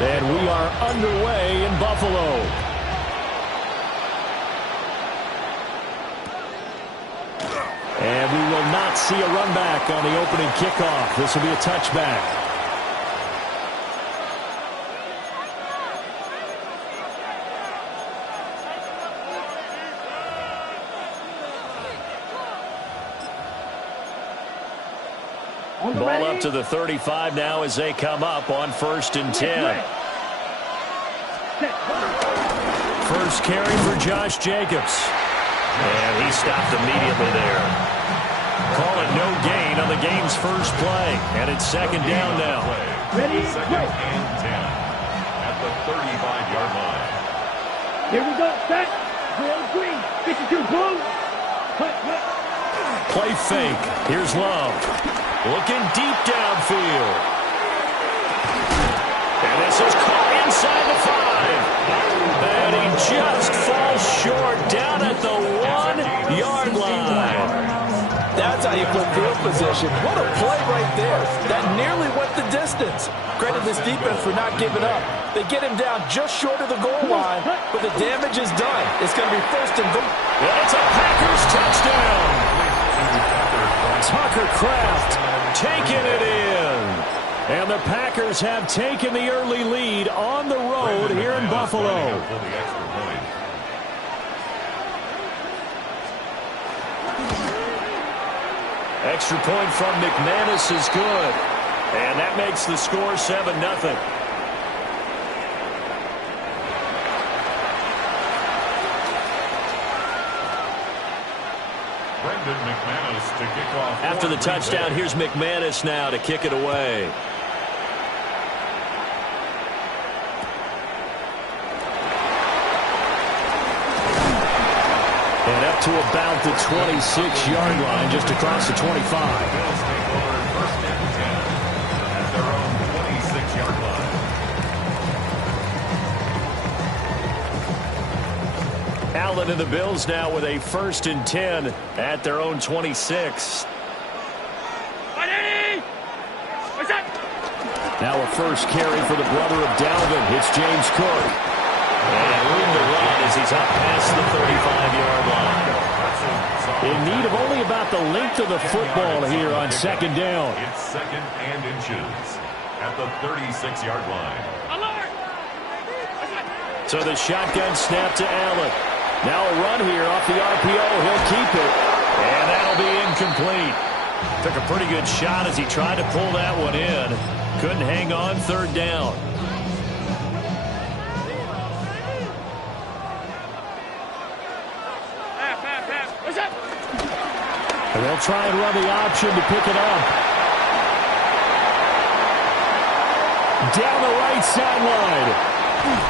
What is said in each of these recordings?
And we are underway in Buffalo. And we will not see a run back on the opening kickoff. This will be a touchback. Ball up to the 35 now as they come up on 1st and 10. First carry for Josh Jacobs. And he stopped immediately there. Call it no gain on the game's first play. And it's 2nd down now. Ready, 2nd and 10 at the 35-yard line. Here we go, set. Real green. 52 blue. Play fake. Here's Love. Looking deep downfield. And this is caught inside the 5. And he just falls short down at the 1-yard line. That's how you put field position. What a play right there. That nearly went the distance. Credit this defense for not giving up. They get him down just short of the goal line, but the damage is done. It's going to be 1st and goal. And it's a Packers touchdown. Tucker Kraft taking it in. And the Packers have taken the early lead on the road here in Buffalo. Extra point from McManus is good. And that makes the score 7-0. McManus to kick off. After the touchdown, here's McManus now to kick it away. And up to about the 26-yard line, just across the 25. Bills take over 1st and 10 at their own 26-yard line. Allen and the Bills now with a 1st and 10 at their own 26. Now a first carry for the brother of Dalvin. It's James Cook. And room to run as he's up past the 35-yard line. In need of only about the length of the football here on 2nd down. It's 2nd and inches at the 36-yard line. So the shotgun snap to Allen. Now a run here off the RPO. He'll keep it. And that'll be incomplete. Took a pretty good shot as he tried to pull that one in. Couldn't hang on 3rd down. And they'll try and run the option to pick it up. Down the right sideline.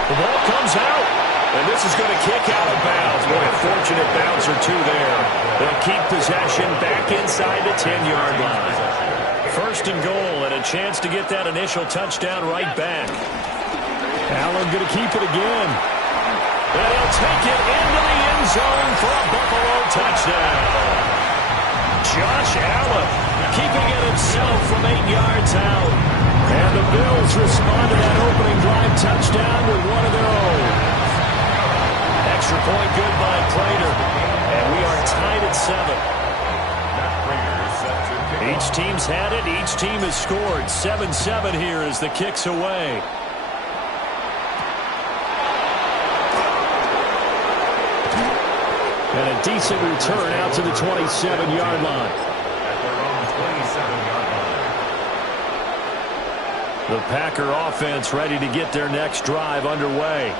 The ball comes out. And this is going to kick out of bounds. What a fortunate bounce or two there. They'll keep possession back inside the 10-yard line. 1st and goal and a chance to get that initial touchdown right back. Allen going to keep it again. And he'll take it into the end zone for a Buffalo touchdown. Josh Allen keeping it himself from 8 yards out. And the Bills respond to that opening drive touchdown with one of their own. Extra point good by Prater. And we are tied at 7. Each team's had it. Each team has scored. 7-7 here as the kick's away. And a decent return out to the 27-yard line. At their own 27-yard line. The Packer offense ready to get their next drive underway.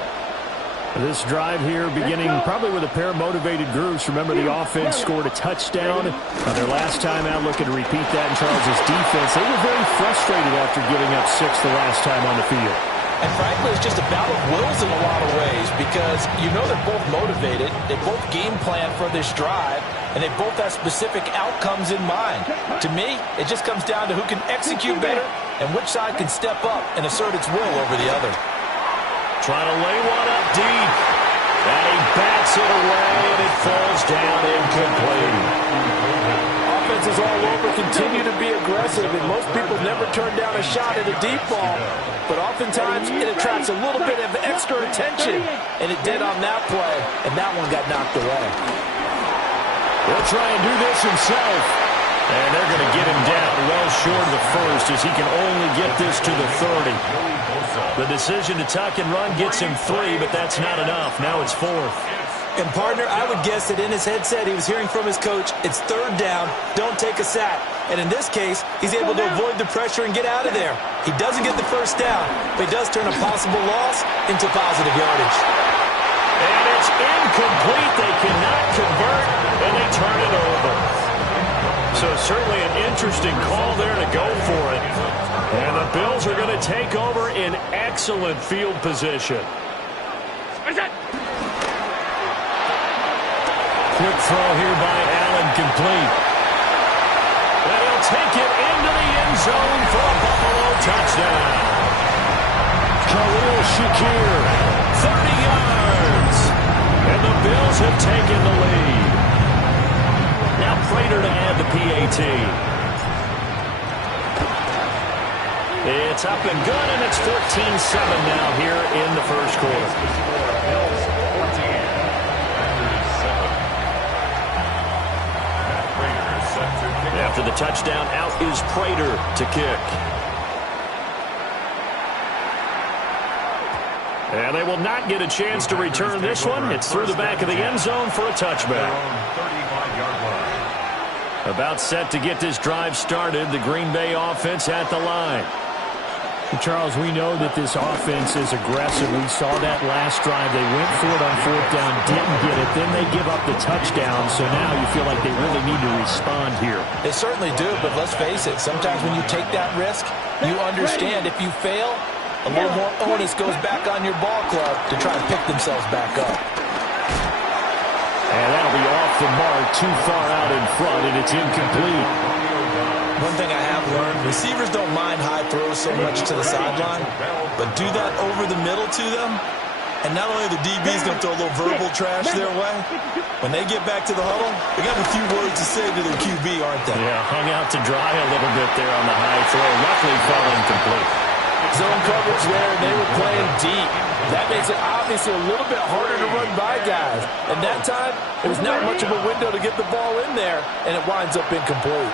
This drive here beginning probably with a pair of motivated groups. Remember, the offense scored a touchdown their last time out. Looking to repeat that in Charles' defense. They were very frustrated after giving up 6 the last time on the field. And frankly, it's just a battle of wills in a lot of ways because you know they're both motivated. They both game plan for this drive, and they both have specific outcomes in mind. To me, it just comes down to who can execute better and which side can step up and assert its will over the other. Trying to lay one up deep. And he bats it away, and it falls down incomplete. Offenses all over continue to be aggressive, and most people never turn down a shot at a deep ball. But oftentimes, in a attracts a little bit of extra attention, and it did on that play, and that one got knocked away. He'll try and do this himself. And they're going to get him down well short of the first as he can only get this to the 30. The decision to tuck and run gets him 3, but that's not enough. Now it's 4th. And, partner, I would guess that in his headset he was hearing from his coach, it's 3rd down, don't take a sack. And in this case, he's able to avoid the pressure and get out of there. He doesn't get the first down, but he does turn a possible loss into positive yardage. And it's incomplete. They cannot convert, and they turn it over. So certainly an interesting call there to go for it. And the Bills are going to take over in excellent field position. Quick throw here by Allen, complete. And he'll take it into the end zone for a Buffalo touchdown. Khalil Shakir, 30 yards. And the Bills have taken the lead. Now Prater to add the PAT. It's up and good, and it's 14-7 now here in the first quarter. After the touchdown, out is Prater to kick. And they will not get a chance to return this one. It's through the back of the end zone for a touchback. About set to get this drive started. The Green Bay offense at the line. Charles, we know that this offense is aggressive. We saw that last drive. They went for it on 4th down, didn't get it. Then they give up the touchdown. So now you feel like they really need to respond here. They certainly do, but let's face it. Sometimes when you take that risk, you understand if you fail, a little more onus goes back on your ball club to try and pick themselves back up. And that'll be off the mark, too far out in front, and it's incomplete. One thing I have learned, receivers don't mind high throws so much to the sideline, but do that over the middle to them, and not only the DB's going to throw a little verbal trash their way, when they get back to the huddle, they got a few words to say to their QB, aren't they? Yeah, hung out to dry a little bit there on the high throw. Luckily fell incomplete. Zone coverage there, and they were playing deep. That makes it obviously a little bit harder to run by guys. And that time, there was not much of a window to get the ball in there, and it winds up incomplete.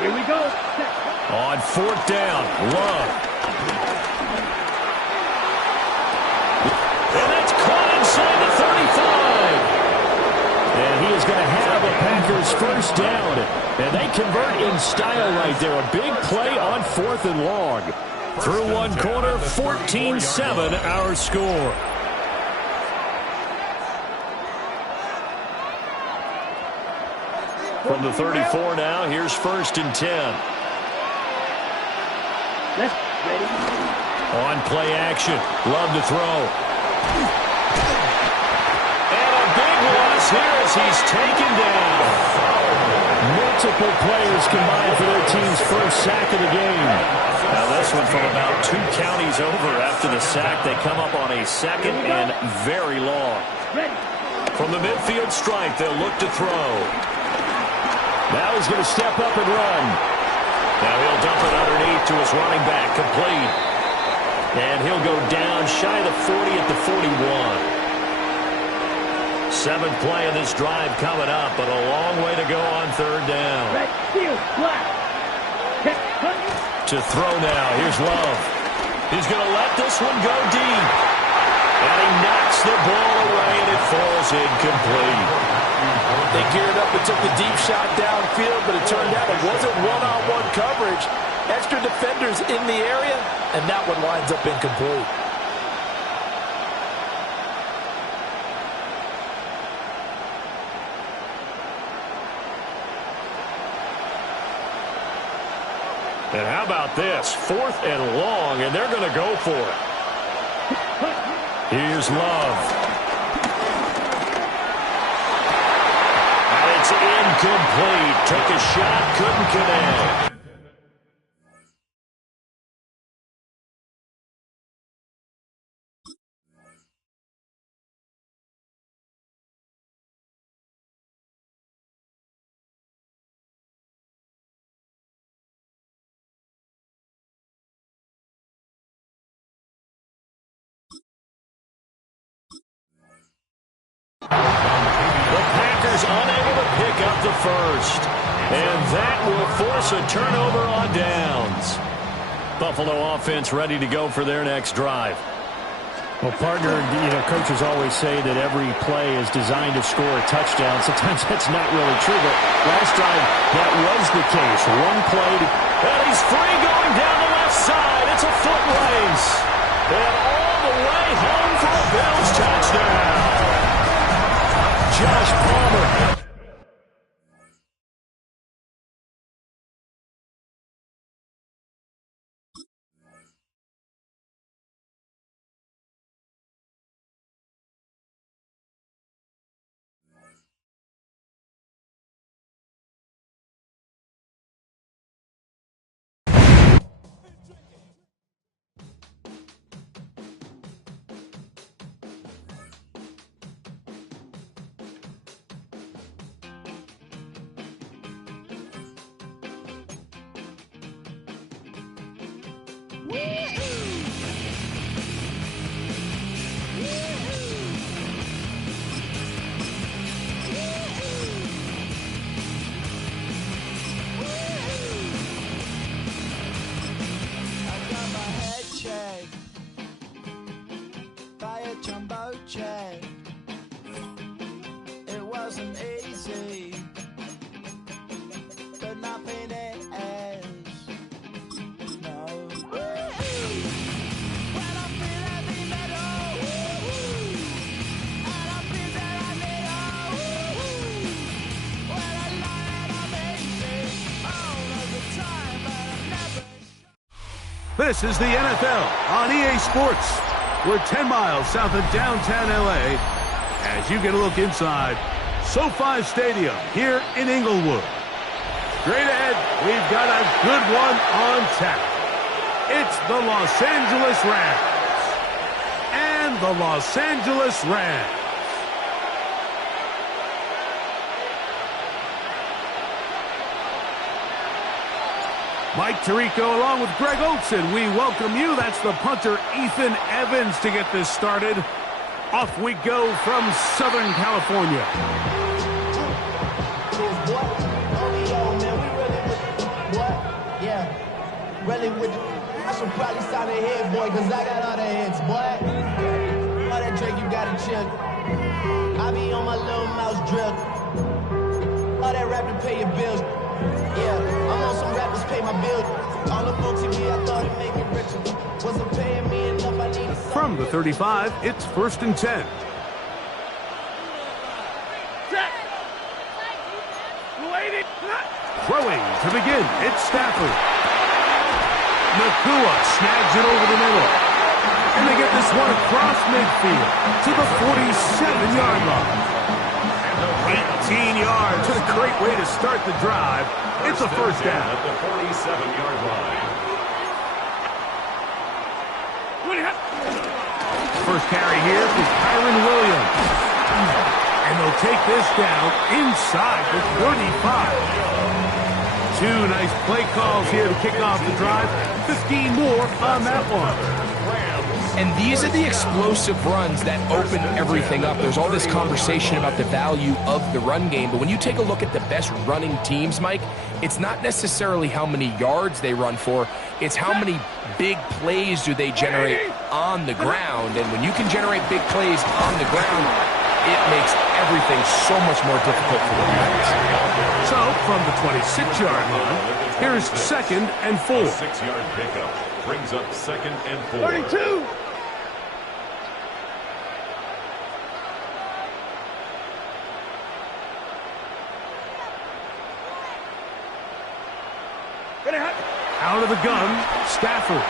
Here we go. On 4th down, Love. And that's caught inside the 35. And he is going to have a Packers first down. And they convert in style right there. A big play on 4th and long. Through one quarter, 14-7 our score. From the 34 now, here's 1st and 10. Ready. On play action, Love to throw. And a big loss here as he's taken down. Multiple players combined for their team's first sack of the game. Now this one from about 2 counties over after the sack. They come up on a 2nd and very long. From the midfield stripe, they'll look to throw. Now he's going to step up and run. Now he'll dump it underneath to his running back, complete. And he'll go down shy of the 40 at the 41. 7th play of this drive coming up, but a long way to go on 3rd down. To throw now, here's Love. He's going to let this one go deep. And he knocks the ball away, and it falls incomplete. They geared up and took the deep shot downfield, but it turned out it wasn't one-on-one coverage. Extra defenders in the area, and that one winds up incomplete. And how about this? 4th and long, and they're going to go for it. Here's Love. It's incomplete. Took a shot, couldn't connect. first. And that will force a turnover on downs. Buffalo offense ready to go for their next drive. Well, partner, coaches always say that every play is designed to score a touchdown. Sometimes that's not really true, but last drive, that was the case. One play, and he's free going down the left side. It's a foot race. And all the way home for a Bills touchdown. Josh Palmer. It wasn't easy, but nothing is. No. When I feel heavy metal, and I feel that I need when I lie and I'm easy, all of the time, but I never. This is the NFL on EA Sports. We're 10 miles south of downtown L.A. as you get a look inside SoFi Stadium here in Inglewood. Straight ahead, we've got a good one on tap. It's the Los Angeles Rams. And the Los Angeles Rams. Mike Tirico along with Greg Olson. We welcome you. That's the punter, Ethan Evans, to get this started. Off we go from Southern California. I should probably sign a head, boy, because I got all the heads, boy. All that drink, you gotta chill. I be on my little mouse drill. All that rap to pay your bills. Yeah, I'm on some rappers pay my bills. All the folks in me, I thought it made me richer. Wasn't paying me enough, I needed something. From the 35, it's 1st and 10. Throwing to begin, it's Stafford. Nakua snags it over the middle. And they get this one across midfield to the 47-yard line. 18 yards. A great way to start the drive. It's a first down. At the 47-yard line. First carry here for Kyron Williams. And they'll take this down inside the 35. Two nice play calls here to kick off the drive. 15 more on that one. And these are the explosive runs that open everything up. There's all this conversation about the value of the run game, but when you take a look at the best running teams, Mike, it's not necessarily how many yards they run for, it's how many big plays do they generate on the ground. And when you can generate big plays on the ground, it makes everything so much more difficult for the defense. So, from the 26-yard line, here's 2nd and 4. 6-yard pickup brings up 2nd and 4. 32. Out of the gun, Stafford.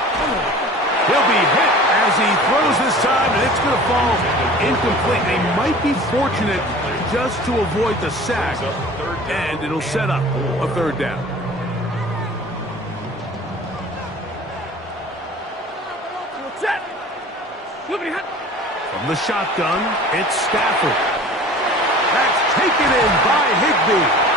He'll be hit as he throws this time, and it's going to fall incomplete. They might be fortunate just to avoid the sack, and it'll set up a 3rd down. From the shotgun, it's Stafford. That's taken in by Higbee.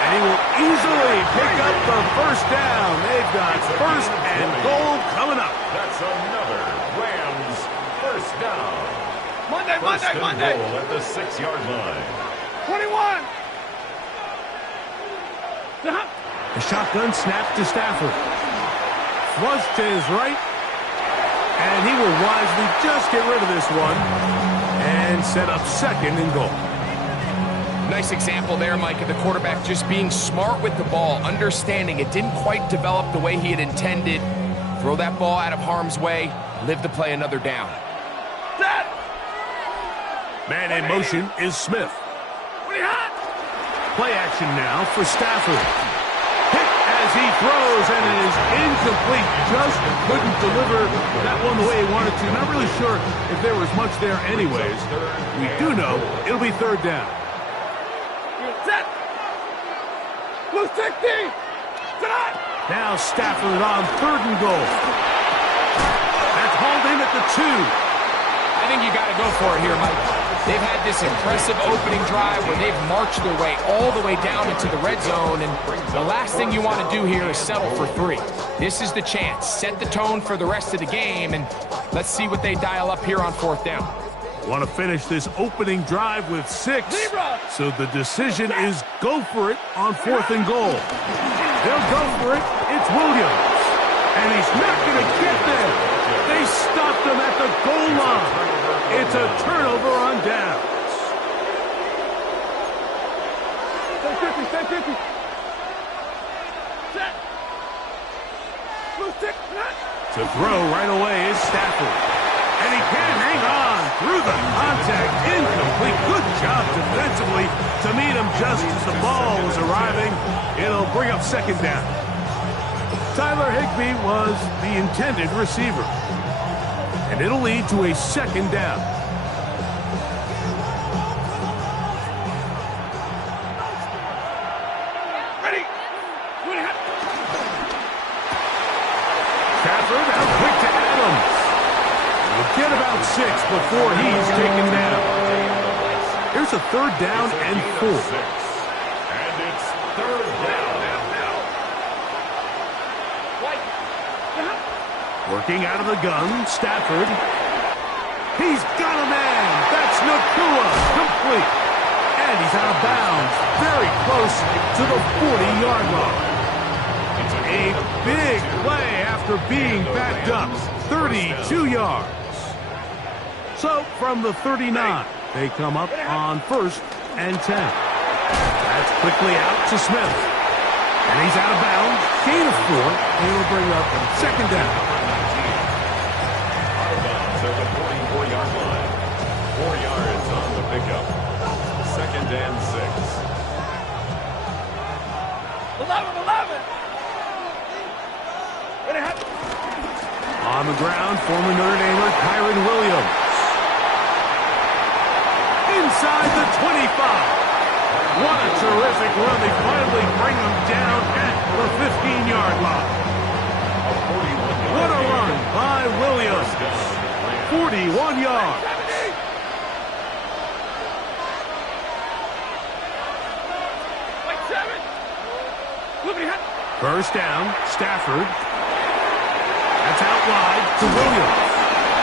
And he will easily pick up the first down. They've got 1st and goal coming up. That's another Rams first down. Monday. Goal at the 6-yard line. 21. The shotgun snap to Stafford. Flush to his right. And he will wisely just get rid of this one and set up second and goal. Nice example there, Mike, of the quarterback just being smart with the ball, understanding it didn't quite develop the way he had intended. Throw that ball out of harm's way, live to play another down. Man in motion is Smith. Play action now for Stafford. Hit as he throws, and it is incomplete. Just couldn't deliver that one the way he wanted to. Not really sure if there was much there anyways. We do know it'll be third down. Now Stafford on third and goal. That's hauled in at the 2. I think you got to go for it here, Mike. They've had this impressive opening drive where they've marched their way all the way down into the red zone, and the last thing you want to do here is settle for 3. This is the chance. Set the tone for the rest of the game, and let's see what they dial up here on fourth down. Want to finish this opening drive with 6, so the decision is go for it on fourth and goal. They'll go for it. It's Williams, and he's not going to get there. They stopped him at the goal line. It's a turnover on downs. To throw right away is Stafford. And he can hang on through the contact. Incomplete. Good job defensively to meet him just as the ball was arriving. It'll bring up second down. Tyler Higbee was the intended receiver. And it'll lead to a second down. Ready? Stafford out quick to Adams. We'll get about 6 before he's taken down. Here's a third down and 4. And it's third down. Working out of the gun, Stafford. He's got a man. That's Nakua. Complete. And he's out of bounds. Very close to the 40-yard line. A big play after being backed up. 32 yards. So from the 39, they come up on first and 10. That's quickly out to Smith. And he's out of bounds. Gain of 4. And it'll bring up second down. At the 44-yard line. 4 yards on the pickup. Second and 6. 11. On the ground, former Notre Damer Kyron Williams. Inside the 25. What a terrific run. They finally bring him down at the 15-yard line. What a run by Williams. 41 yards. First down, Stafford. That's out wide to Williams.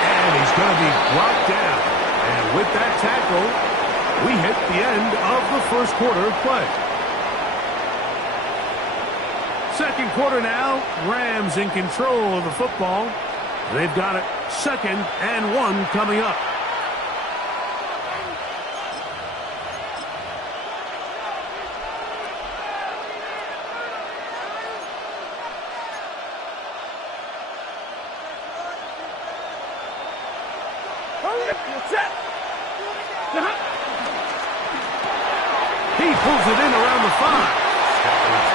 And he's going to be brought down. And with that tackle, we hit the end of the first quarter of play. Second quarter now, Rams in control of the football. They've got it second and 1 coming up. He pulls it in around the 5.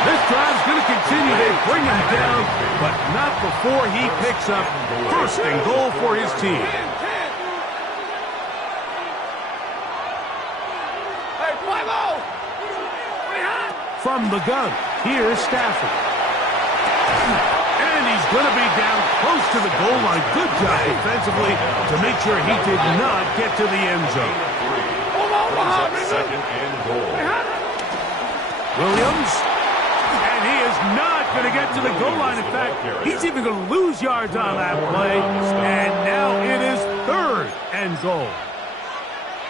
This drive's going to continue. They bring him down, but not before he picks up first and goal for his team. From the gun, here's Stafford. And he's going to be down close to the goal line. Good job defensively to make sure he did not get to the end zone. Second and goal. Williams. And he is not going to get to the goal line. In fact, he's even going to lose yards on that play. And now it is third and goal.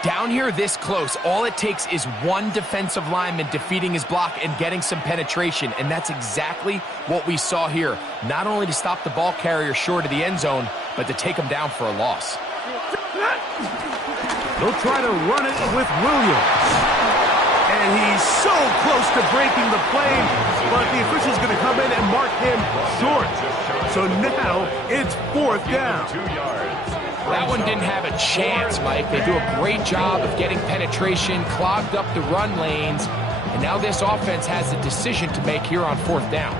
Down here this close, all it takes is one defensive lineman defeating his block and getting some penetration, and that's exactly what we saw here. Not only to stop the ball carrier short of the end zone, but to take him down for a loss. They'll try to run it with Williams. And he's so close to breaking the play, but the official's going to come in and mark him short. So now it's 4th down. 2 yards. That one didn't have a chance, Mike. They do a great job of getting penetration, clogged up the run lanes, and now this offense has a decision to make here on 4th down.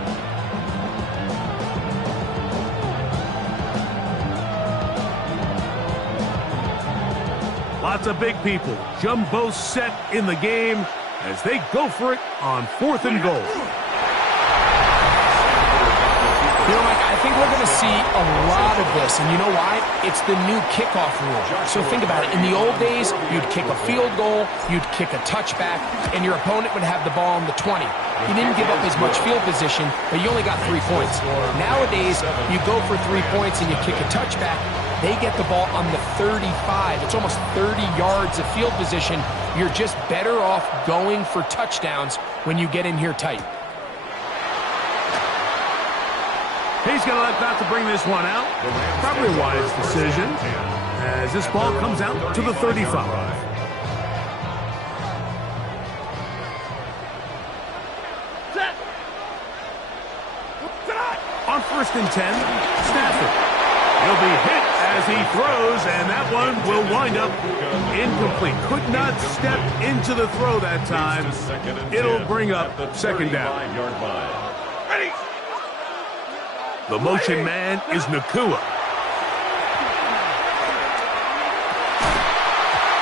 Lots of big people. Jumbo set in the game as they go for it on 4th and goal. You know, Mike, I think we're going to see a lot of this, and you know why? It's the new kickoff rule. So think about it. In the old days, you'd kick a field goal, you'd kick a touchback, and your opponent would have the ball on the 20. You didn't give up as much field position, but you only got 3 points. Nowadays, you go for 3 points and you kick a touchback, they get the ball on the 35. It's almost 30 yards of field position. You're just better off going for touchdowns when you get in here tight. He's going to let that to bring this one out. Probably a wise decision as this ball comes out to the 35. On 1st and 10, Stafford. He'll be hit as he throws, and that one will wind up incomplete. Could not step into the throw that time. It'll bring up 2nd down. Ready. The motion man is Nakua.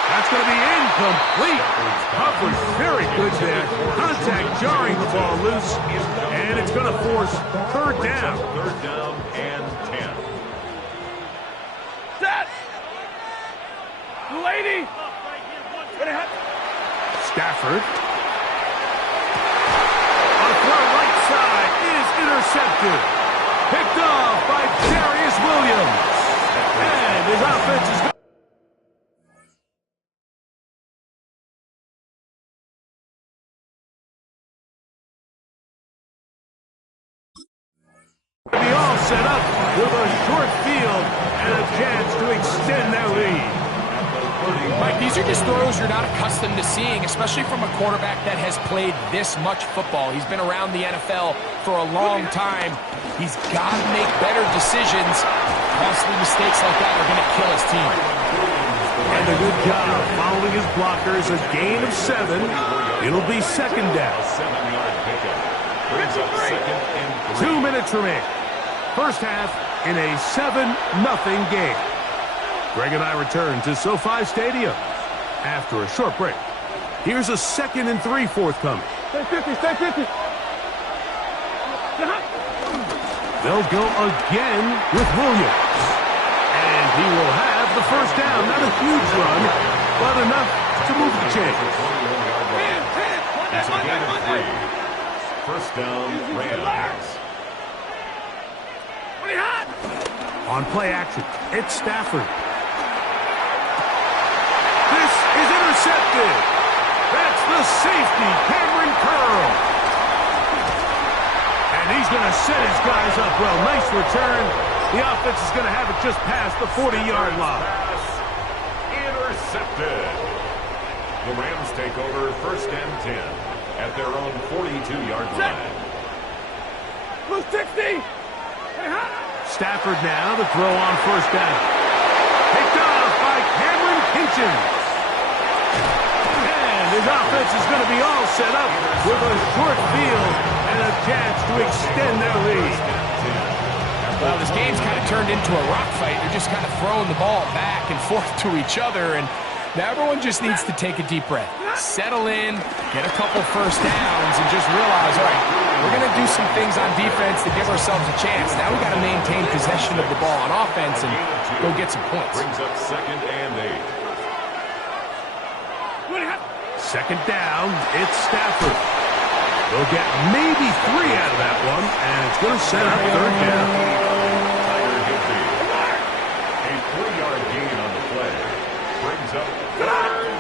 That's going to be incomplete. Coverage very good there. Contact jarring the ball loose, and it's going to force 3rd down. 3rd down and 10. Set! Lady! Stafford. On the right side is intercepted. Picked off by Darius Williams. And his offense is going to be all set up with a short field and a chance to extend their lead. Mike, these are just throws you're not accustomed to seeing, especially from a quarterback that has played this much football. He's been around the NFL for a long time. He's got to make better decisions. Costly mistakes like that are going to kill his team. And a good job following his blockers. A gain of 7. It'll be 2nd down. 7-yard pickup. Brings up 2nd and 3. 2 minutes remaining. First half in a 7-0 game. Greg and I return to SoFi Stadium after a short break. Here's a 2nd and 3 forthcoming. Stay 50, stay 50. They'll go again with Williams. And he will have the 1st down. Not a huge run, but enough to move the chains. It's a gain of 3. 1st down, Rams. On play action, it's Stafford. This is intercepted. That's the safety, Cameron Curl. And he's going to set his guys up well. Nice return. The offense is going to have it just past the 40-yard line. Intercepted. The Rams take over 1st and 10 at their own 42-yard line. Blue 60. Stafford now to throw on 1st down. Picked off by Cameron Kinchins. And his offense is going to be all set up with a short field and a chance to extend their lead. Well, this game's kind of turned into a rock fight. They're just kind of throwing the ball back and forth to each other, and now everyone just needs to take a deep breath. Settle in, get a couple 1st downs, and just realize, all right, we're going to do some things on defense to give ourselves a chance. Now we got to maintain possession of the ball on offense and go get some points. Brings up 2nd and 8. 2nd down, it's Stafford. They'll get maybe 3 out of that one, and it's going to set up 3rd down. Tyler Higbee. A 3-yard gain on the play. Brings up 3rd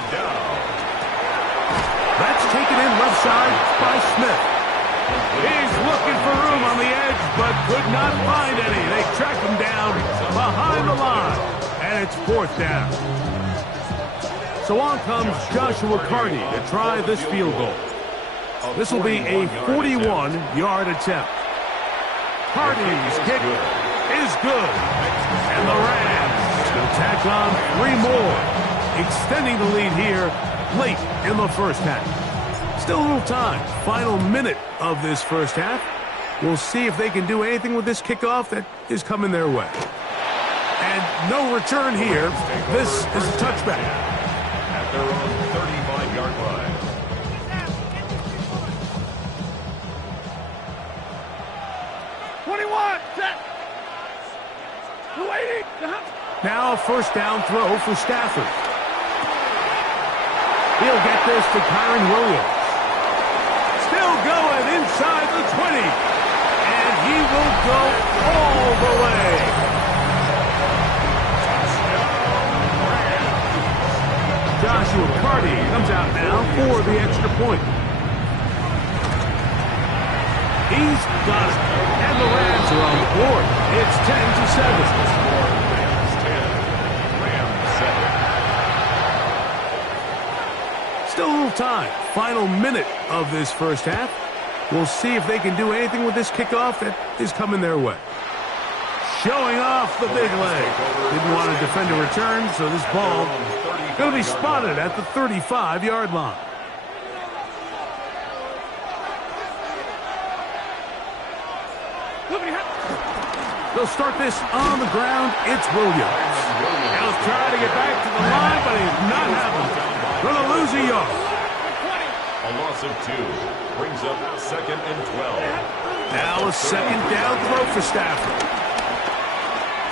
not find any. They track him down behind the line, and it's 4th down. So on comes Joshua Carty to try this field goal. This will be a 41-yard attempt. Carty's kick is good, and the Rams will tack on 3 more, extending the lead here late in the first half. Still a little time. Final minute of this first half. We'll see if they can do anything with this kickoff that is coming their way. And no return here. This is a touchback. At their own 35-yard line. Now a first down throw for Stafford. He'll get this to Kyron Williams. Still going inside the 20. And he will go all the way. Joshua Carty comes out now for the extra point. He's got it. And the Rams are on the board. It's 10-7. Still a little time. Final minute of this first half. We'll see if they can do anything with this kickoff that is coming their way. Showing off the big leg. Didn't want to defend a return, so this ball going to be spotted at the 35-yard line. They'll start this on the ground. It's Williams. He'll try to get back to the line, but he's not having it. Going to lose a yard. A loss of 2 brings up 2nd and 12. Now a second down throw for Stafford.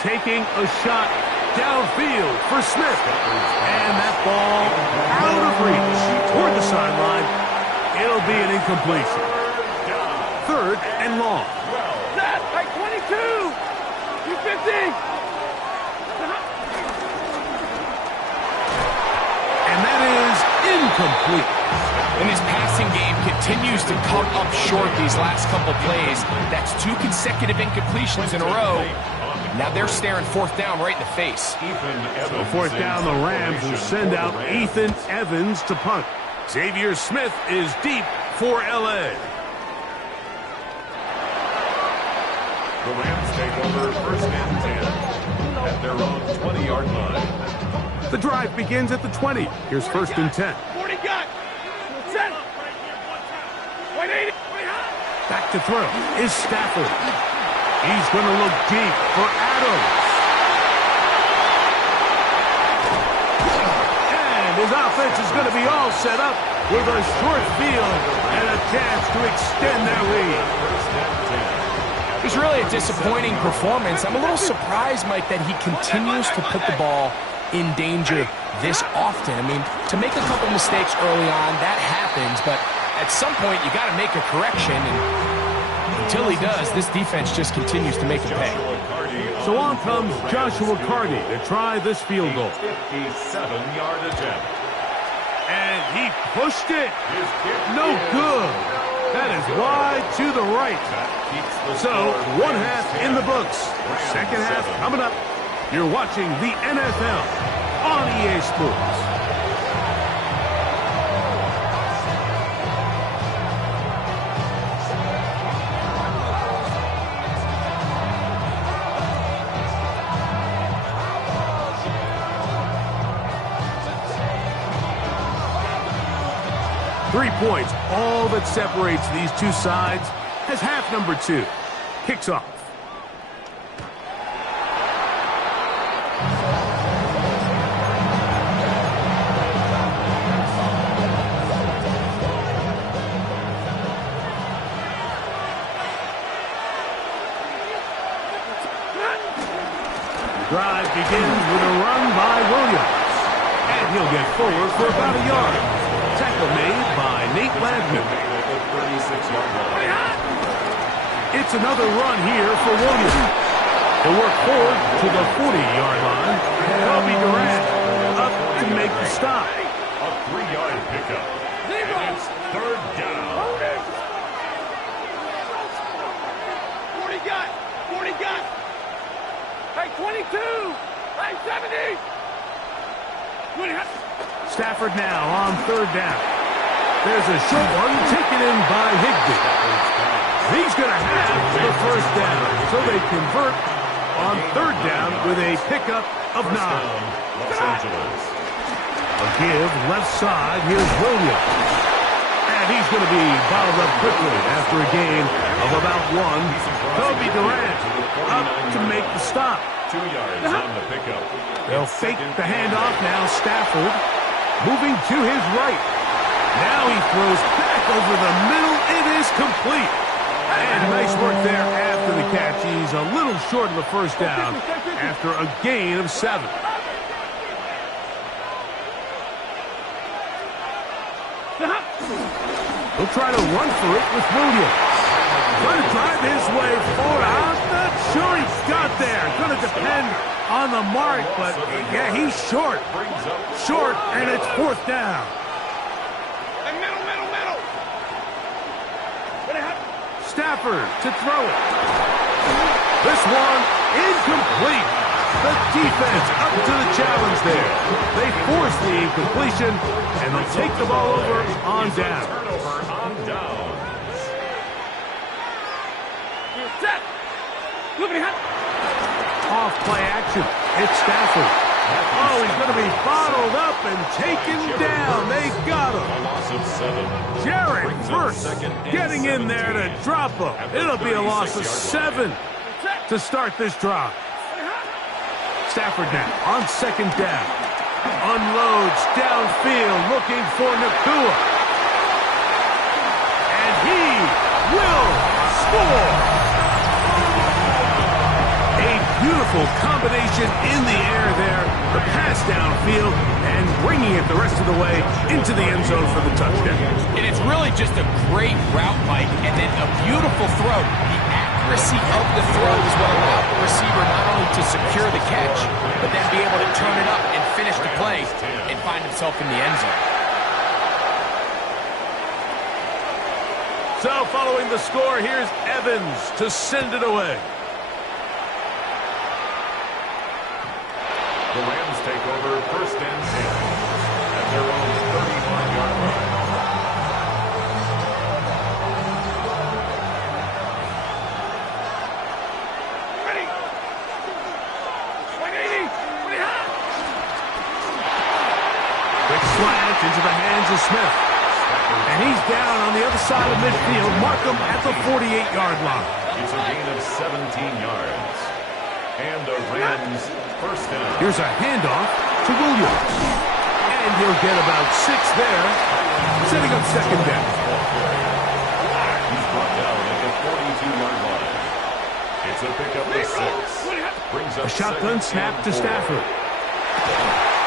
Taking a shot downfield for Smith. And that ball out of reach toward the sideline. It'll be an incompletion. 3rd and long. Set by 22. 250. And that is incomplete. And his passing game continues to come up short these last couple plays. That's 2 consecutive incompletions in a row. Now they're staring 4th down right in the face. So 4th down, the Rams will send out Ethan Evans to punt. Xavier Smith is deep for L.A. The Rams take over 1st and 10 at their own 20-yard line. The drive begins at the 20. Here's 1st and 10. 40 got. Set. 180. Back to throw is Stafford. He's going to look deep for Adams. And his offense is going to be all set up with a short field and a chance to extend their lead. It was really a disappointing performance. I'm a little surprised, Mike, that he continues to put the ball in danger this often. I mean, to make a couple mistakes early on, that happens, but at some point you got to make a correction, and until he does, this defense just continues to make him pay. So on comes Joshua Carty to try this field goal. 57-yard attempt. And he pushed it. No good. That is wide to the right. So 1 half in the books. 2nd half coming up. You're watching the NFL on EA Sports. Three points, all that separates these two sides, as half number 2 kicks off. Drive begins with a run by Williams. And he'll get forward for about a yard. Tackle made by Nate Landman. It's another run here for Williams. He'll work forward to the 40-yard line. Kobe Durant up to make the stop. A 3-yard pickup. And it's 3rd down. 40 got. Hey, 22. Hey, 70. Stafford now on third down. There's a short one taken in by Higbee. He's going to have the first down. So they convert on third down with a pickup of 9. Los Angeles. A give left side. Here's Williams. And he's going to be bottled up quickly after a gain of about 1. Kobe Durant up to make the stop. 2 yards on the pickup. They'll fake the handoff now. Stafford moving to his right. Now he throws back over the middle. It is complete. And nice work there after the catch. He's a little short of the first down after a gain of 7. He'll try to run for it with Williams. Going to drive his way forward. I'm not sure he's got there. Going to depend on the mark, but yeah, he's short. Short, and it's 4th down. Middle. Stafford to throw it. This one incomplete. The defense up to the challenge there. They force the incompletion, and they'll take the ball over on down. Turnover on downs. Set. Off play action. It's Stafford. Oh, he's going to be bottled up and taken down. They got him. A loss of 7. Jared first getting in there to drop him. It'll be a loss of 7 to start this drive. Stafford now on 2nd down. Unloads downfield looking for Nakua. And he will score. A beautiful combination in the air there. The pass downfield and bringing it the rest of the way into the end zone for the touchdown. And it's really just a great route, Mike, and then a beautiful throw. The accuracy of the throw is what allowed the receiver not only to secure the catch, but then be able to turn it up and finish the play and find himself in the end zone. So following the score, here's Evans to send it away. The Rams take over 1st and 10 at their own 35-yard line. Ready. 180. Quick slant into the hands of Smith. And he's down on the other side of midfield. Markham at the 48-yard line. It's a gain of 17 yards. And the Rams first down. Here's a handoff to Williams. And he'll get about 6 there, setting up 2nd down. He's brought down at the 42-yard line. It's a pickup of 6. Brings up A shotgun 2nd snap and to 4. Stafford.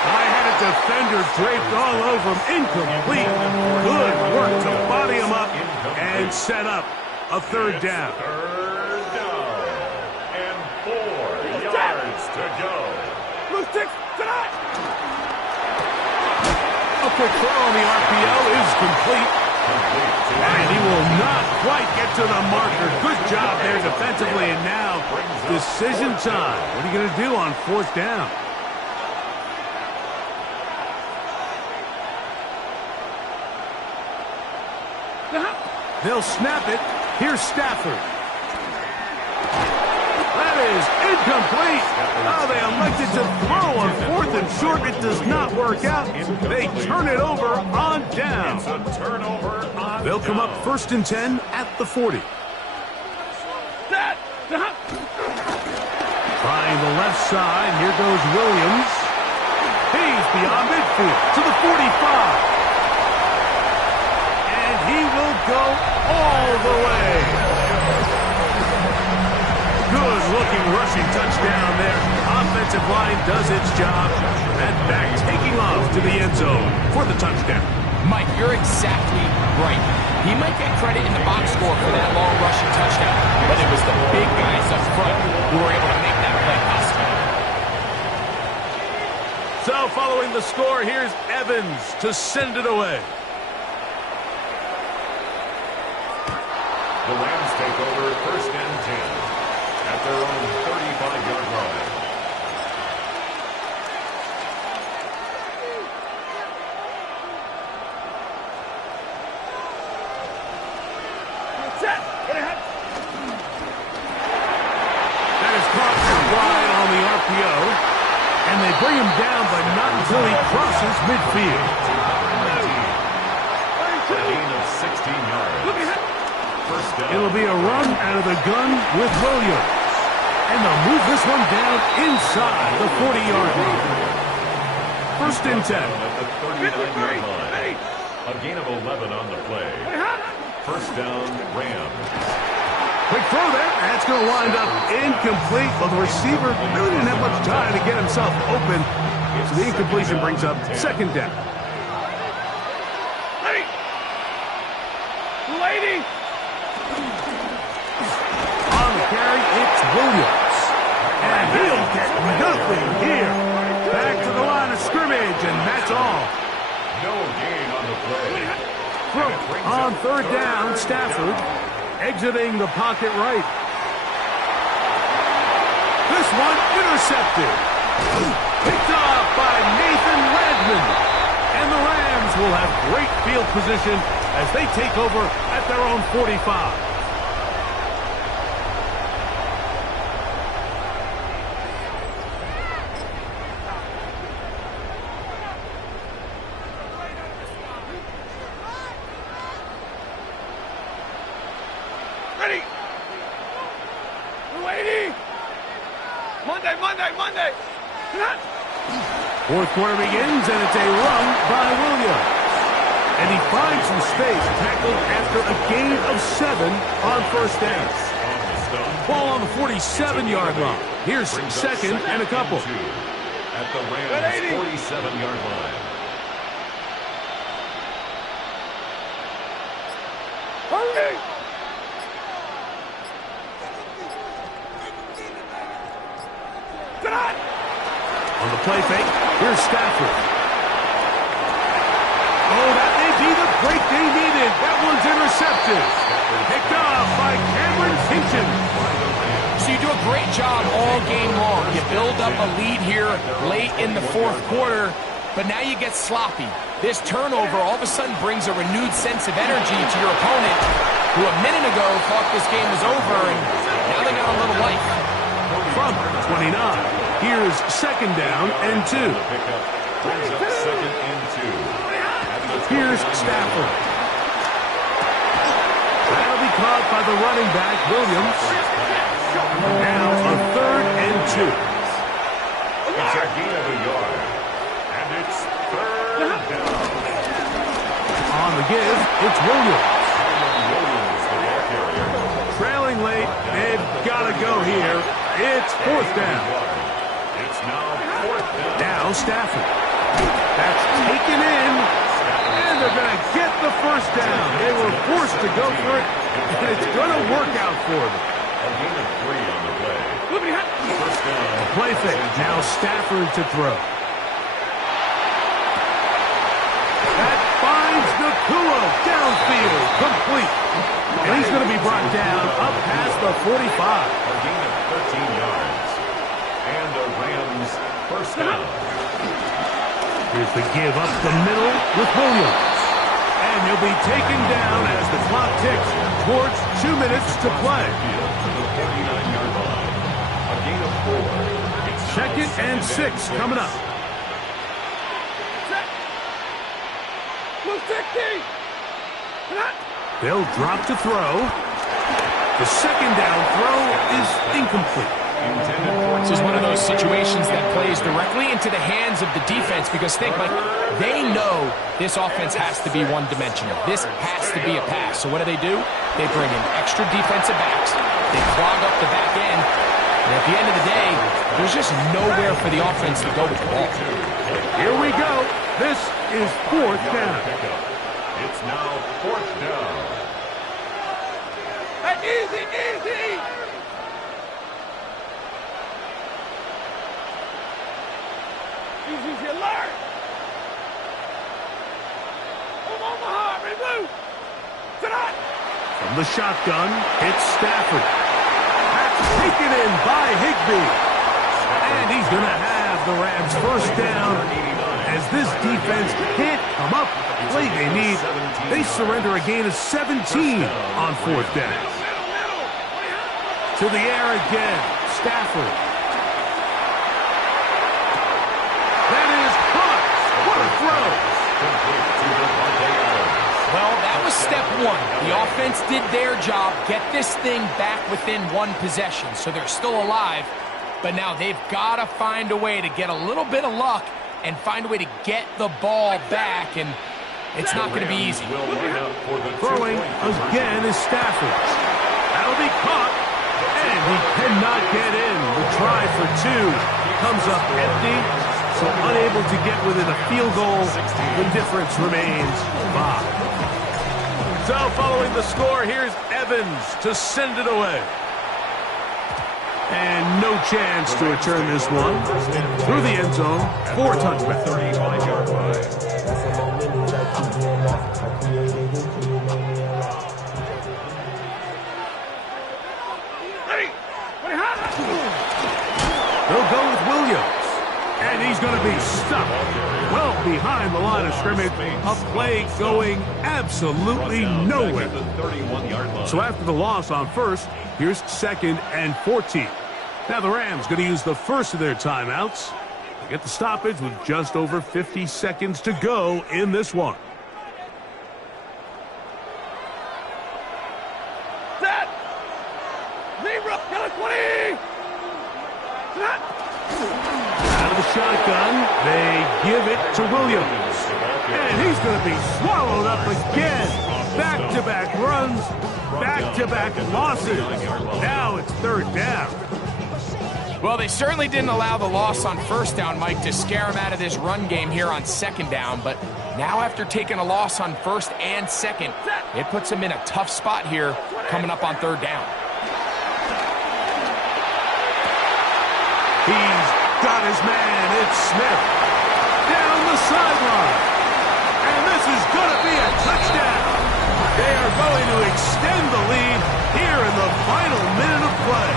I had a defender draped all over him. Incomplete. Good work to body him up and set up a 3rd down. 3rd down. And 4 yards to go. Blue sticks tonight. A quick throw on the RPO is complete. And he will not quite get to the marker. Good job there defensively. And now, decision time. What are you going to do on 4th down? They'll snap it. Here's Stafford. That is incomplete. Oh, they elected to throw on 4th and short. It does not work out. They turn it over on down. It's a turnover on They'll come up down. 1st and 10 at the 40. Set. Trying the left side. Here goes Williams. He's beyond midfield to the 45. And he will go all the way. Good looking rushing touchdown there. Offensive line does its job. And back taking off to the end zone for the touchdown. Mike, you're exactly right. He might get credit in the box score for that long rushing touchdown, but it was the big guys up front who were able to make that play possible. So following the score, here's Evans to send it away. The Rams take over 1st and 10 at their own 35-yard line. they bring him down, but not until he crosses midfield. A gain of 16 yards. First down. It'll be a run out of the gun with Williams. And they'll move this one down inside the 40-yard line. First and 10. At the 39-yard line. A gain of 11 on the play. First down, Rams. Quick throw there. That's going to wind up incomplete. But the receiver really didn't have much time to get himself open. So the incompletion brings up second down. Lady! On the carry, it's Williams. And he'll get nothing here. Back to the line of scrimmage, and that's all. No gain on the play. On third down, Stafford exiting the pocket right. This one intercepted. Picked off by Nathan Redmond. And the Rams will have great field position as they take over at their own 45. Ready! Lady! Monday! Fourth quarter begins, and it's a run by Williams. And he finds some space, tackled after a gain of 7 on first down. Ball on the 47-yard line. Here's second and a couple. At the Rams' 47-yard line. Hurry! Tonight! On the play fake, here's Stafford. Oh, that may be the break they needed. That one's intercepted. Picked off by Cameron Hinton. So you do a great job all game long. You build up a lead here late in the fourth quarter, but now you get sloppy. This turnover all of a sudden brings a renewed sense of energy to your opponent, who a minute ago thought this game was over, and now they got a little life. From 29, here's second down and 2. Brings up second and 2. Here's Stafford. That'll be caught by the running back, Williams. Now a third and 2. It's a gain of a yard. And it's third down. On the give, it's Williams. Williams, the ball carrier. Trailing late, they've got to go here. It's fourth down. It's now fourth down. Now Stafford. That's taken in. And they're going to get the first down. They were forced to go for it, and it's going to work out for them. A gain of 3 on the play. First down. Play fake. Now Stafford to throw. That finds Nakua downfield. Complete. And he's going to be brought down up past the 45. A gain of 13 yards. And the Rams first down. Here's the give up the middle with Williams. And he'll be taken down as the clock ticks towards 2 minutes to play. To the 49-yard line. A gain of 4. It's Second and 6 coming up. Move 60! They'll drop to throw. The second down throw is incomplete. This is one of those situations that plays directly into the hands of the defense, because think, Mike, they know this offense has to be one-dimensional. This has to be a pass. So what do? They bring in extra defensive backs. They clog up the back end. And at the end of the day, there's just nowhere for the offense to go with the ball. Here we go. This is fourth down. It's now fourth down. Easy! Easy, you learn! Omaha, remove! Tonight! From the shotgun, it's Stafford. That's taken in by Higbee. And he's going to have the Rams first down. As this defense can't come up with the play they need, they surrender a gain of 17 on fourth down. To the air again, Stafford. step one. The offense did their job, get this thing back within one possession, so they're still alive. But now they've got to find a way to get a little bit of luck and find a way to get the ball back, and it's not going to be easy. Throwing again is Stafford. That'll be caught, and he cannot get in. The try for two comes up empty, so unable to get within a field goal. The difference remains 5. So following the score, here's Evans to send it away. And no chance to return this one. Through the end zone for a touchback. 35-yard line. They'll go with Williams. And he's going to be stuck well behind the line of scrimmage. A play going absolutely nowhere. So after the loss on first, here's 2nd and 14. Now the Rams going to use the first of their timeouts to get the stoppage with just over 50 seconds to go in this one. Set! Zebra, kill it, 20! Set! Out of the shotgun, they give it to Williams. And he's going to be swallowed up again. Back-to-back runs, back-to-back losses. Now it's 3rd down. Well, they certainly didn't allow the loss on first down, Mike, to scare him out of this run game here on 2nd down. But now after taking a loss on 1st and 2nd, it puts him in a tough spot here coming up on 3rd down. He's got his man. It's Smith down the sideline. And this is going to be a touchdown. They are going to extend the lead here in the final minute of play.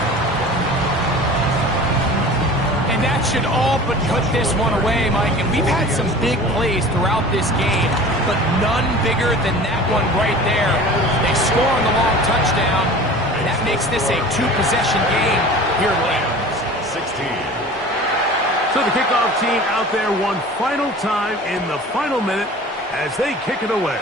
And that should all but put this one away, Mike. And we've had some big plays throughout this game, but none bigger than that one right there. They score on the long touchdown, and that makes this a 2-possession game here late. 16. So the kickoff team out there one final time in the final minute as they kick it away.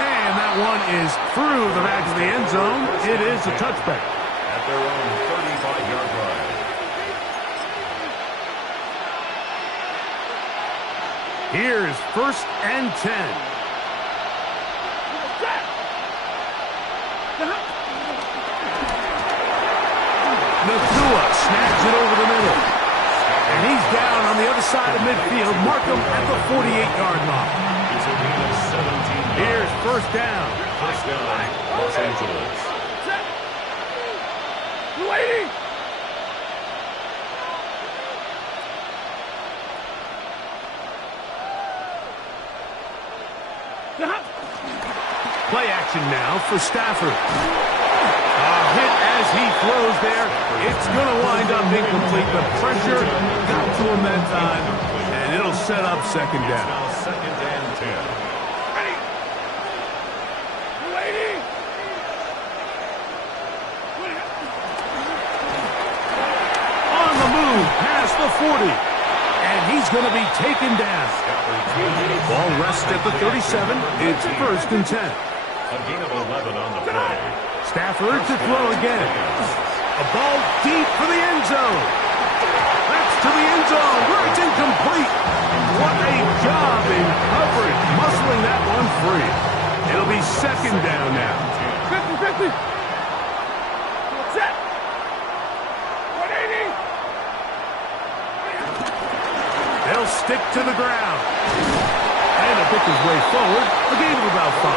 And that one is through the back of the end zone. It is a touchback. At their own 35-yard line. Here's 1st and 10. Nakua snags it over the middle. And he's down on the other side of midfield. Markham at the 48-yard line. It's a gain of 17 yards. Here's 1st down. First down, Los Angeles. Waiting! Play action now for Stafford. A hit as he throws there. It's going to wind up incomplete. The pressure got to him that time, and it'll set up 2nd down. Now 2nd and 10. Ready! Waiting! On the move, past the 40. And he's going to be taken down. Ball rests at the 37. It's 1st and 10. A gain of 11 on the play. Stafford to throw again. A ball deep for the end zone. That's to the end zone where it's incomplete. What a job in coverage, muscling that one free. It'll be 2nd down now. 50-50! Set! 180! They'll stick to the ground. And to pick his way forward, a gain of about 5.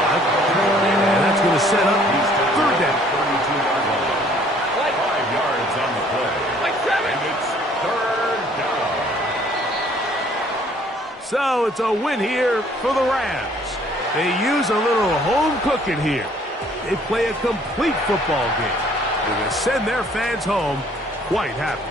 And that's going to set up 3rd down. 32-yard line. 5 yards on the play. And it's 3rd down. So it's a win here for the Rams. They use a little home cooking here. They play a complete football game. They're going to send their fans home quite happy.